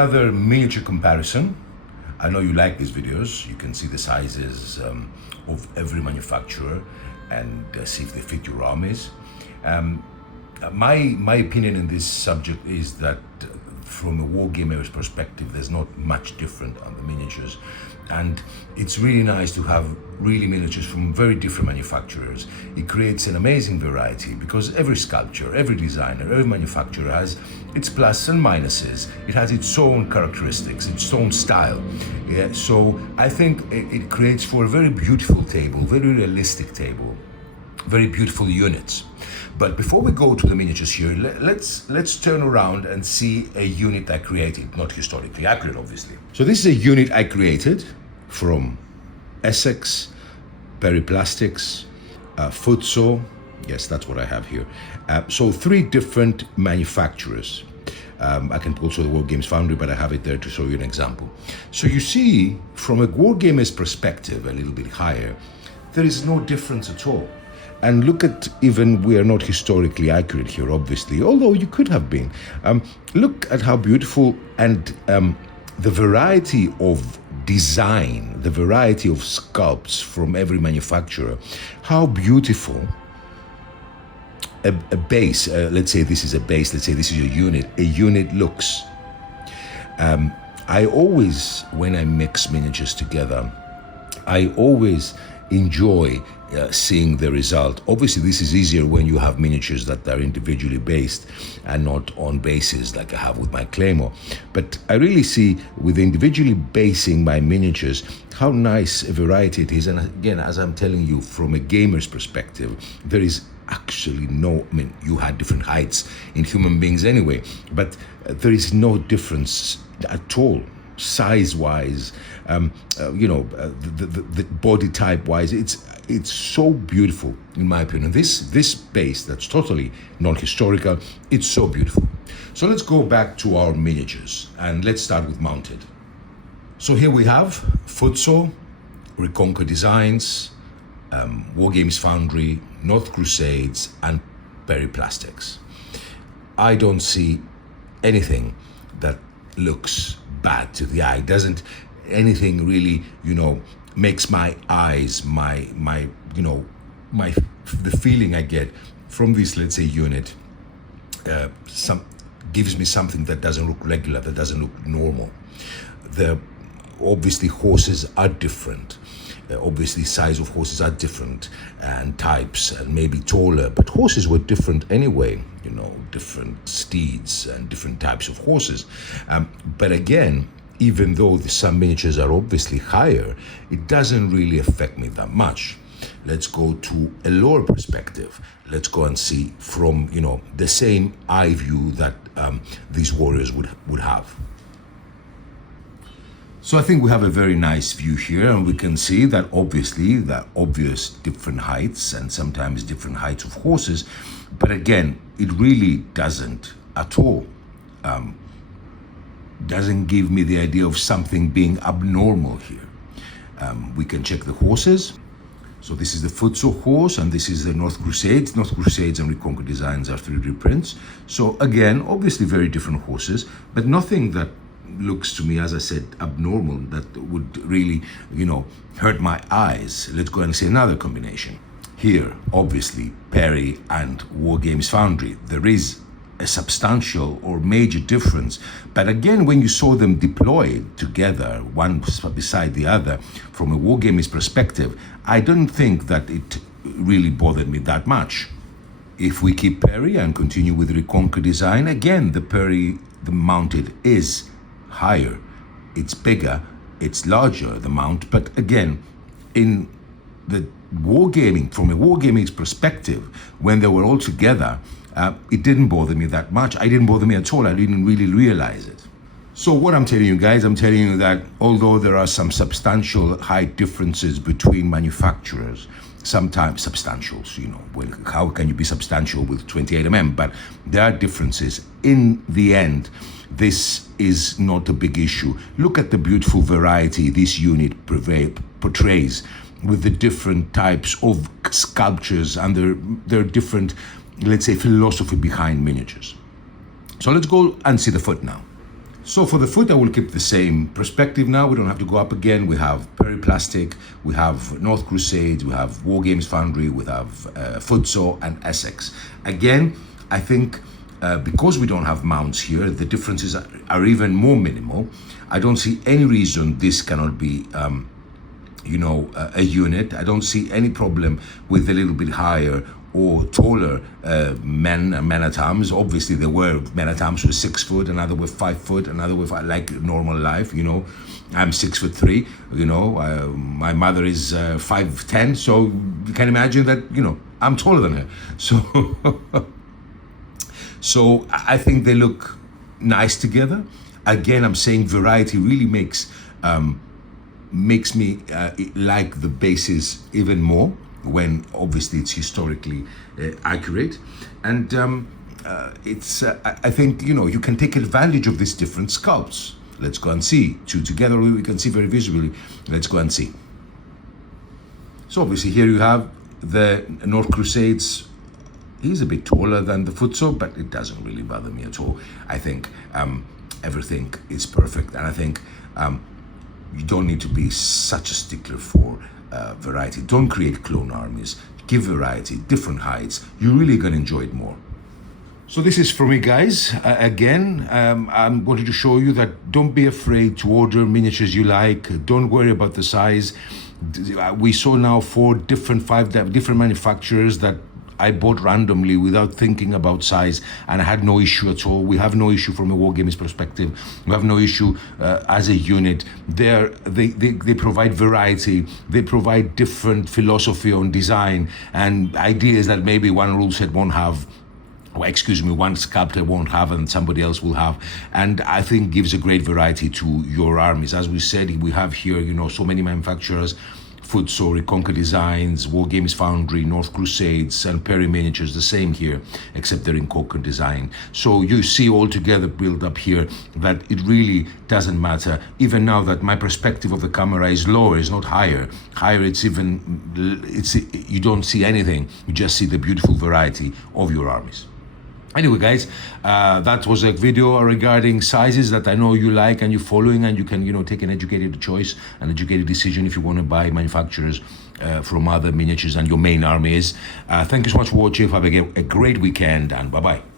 another miniature comparison. I know you like these videos. You can see the sizes of every manufacturer and see if they fit your armies. My opinion in this subject is that from a wargamer's perspective, there's not much different on the miniatures. And it's really nice to have really miniatures from very different manufacturers. It creates an amazing variety because every sculpture, every designer, every manufacturer has its plus and minuses. It has its own characteristics, its own style. Yeah, so I think it creates for a very beautiful table, very realistic table, very beautiful units. But before we go to the miniatures here, let's turn around and see a unit I created, not historically accurate, obviously. So this is a unit I created from Essex, Periplastics, Footsore. Yes, that's what I have here. So 3 different manufacturers. I can also the Wargames Foundry, but I have it there to show you an example. So you see, from a wargamer's perspective, a little bit higher, there is no difference at all. And look at, even we are not historically accurate here, obviously, although you could have been. Look at how beautiful and the variety of design, the variety of sculpts from every manufacturer, how beautiful a base, let's say this is a base, let's say this is a unit looks. I always, when I mix miniatures together, I always enjoy seeing the result. Obviously, this is easier when you have miniatures that are individually based and not on bases like I have with my Claymore. But I really see with individually basing my miniatures how nice a variety it is. And again, as I'm telling you, from a gamer's perspective, there is actually no, I mean, you had different heights in human beings anyway, but there is no difference at all. Size-wise, the body type-wise, it's so beautiful in my opinion. This base that's totally non-historical, it's so beautiful. So let's go back to our miniatures and let's start with mounted. So here we have Footsore, Reconquer Designs, Wargames Foundry, North Crusades, and Periplastics. I don't see anything that looks bad to the eye. Doesn't anything really, makes my eyes, the feeling I get from this, let's say, unit, gives me something that doesn't look regular, that doesn't look normal. Obviously horses are different. Obviously size of horses are different and types and maybe taller, but horses were different anyway, different steeds and different types of horses. But again, even though some miniatures are obviously higher, it doesn't really affect me that much. Let's go to a lower perspective. Let's go and see from, the same eye view that these warriors would have. So I think we have a very nice view here, and we can see that obviously the obvious different heights and sometimes different heights of horses, but again, it really doesn't at all, doesn't give me the idea of something being abnormal here. We can check the horses. So this is the Footsore horse, and this is the North Crusades. North Crusades and Reconquer Designs are 3D prints. So again, obviously very different horses, but nothing that looks to me, as I said, abnormal, that would really, hurt my eyes. Let's go and see another combination. Here, obviously, Perry and Wargames Foundry. There is a substantial or major difference. But again, when you saw them deployed together, one beside the other, from a wargamer's perspective, I don't think that it really bothered me that much. If we keep Perry and continue with Reconquer Design, again, the mounted is higher, it's bigger, it's larger, the mount, but again, in the wargaming, from a wargaming's perspective, when they were all together, it didn't bother me that much. It didn't bother me at all. I didn't really realize it. So what I'm telling you guys, I'm telling you that although there are some substantial height differences between manufacturers, sometimes substantials, how can you be substantial with 28 mm? But there are differences. In the end, this is not a big issue. Look at the beautiful variety this unit portrays with the different types of sculptures and their different, let's say, philosophy behind miniatures. So let's go and see the foot now. So for the foot, I will keep the same perspective now. We don't have to go up again. We have Periplastic, we have North Crusades, we have Wargames Foundry, we have Footsore and Essex. Again, I think because we don't have mounts here, the differences are even more minimal. I don't see any reason this cannot be a unit. I don't see any problem with a little bit higher or taller men at arms. Obviously there were men at arms with 6 foot, another with 5 foot, another with like normal life, I'm 6'3", my mother is 5'10", so you can imagine that, I'm taller than her. So I think they look nice together. Again, I'm saying variety really makes me like the bases even more, when obviously it's historically accurate. And I think, you can take advantage of these different sculpts. Let's go and see. Two together we can see very visibly. Let's go and see. So obviously here you have the North Crusades. He's a bit taller than the Footsore, but it doesn't really bother me at all. I think everything is perfect. And I think you don't need to be such a stickler for variety. Don't create clone armies. Give variety, different heights. You're really going to enjoy it more. So this is for me, guys. Again, I'm wanting to show you that don't be afraid to order miniatures you like. Don't worry about the size. We saw now 5 different manufacturers that I bought randomly without thinking about size, and I had no issue at all. We have no issue from a wargaming perspective. We have no issue as a unit. They provide variety. They provide different philosophy on design and ideas that maybe one rule set won't have, one sculptor won't have and somebody else will have, and I think gives a great variety to your armies. As we said, we have here, so many manufacturers: Footsore, Reconquer Designs, Wargames Foundry, North Crusades, and Perry Miniatures, the same here, except they're in Reconquer Design. So you see all together built up here that it really doesn't matter. Even now that my perspective of the camera is lower, it's not higher. Higher, you don't see anything. You just see the beautiful variety of your armies. Anyway, guys, that was a video regarding sizes that I know you like and you're following, and you can, take an educated choice, an educated decision if you want to buy manufacturers from other miniatures and your main armies. Thank you so much for watching. Have a great weekend, and bye-bye.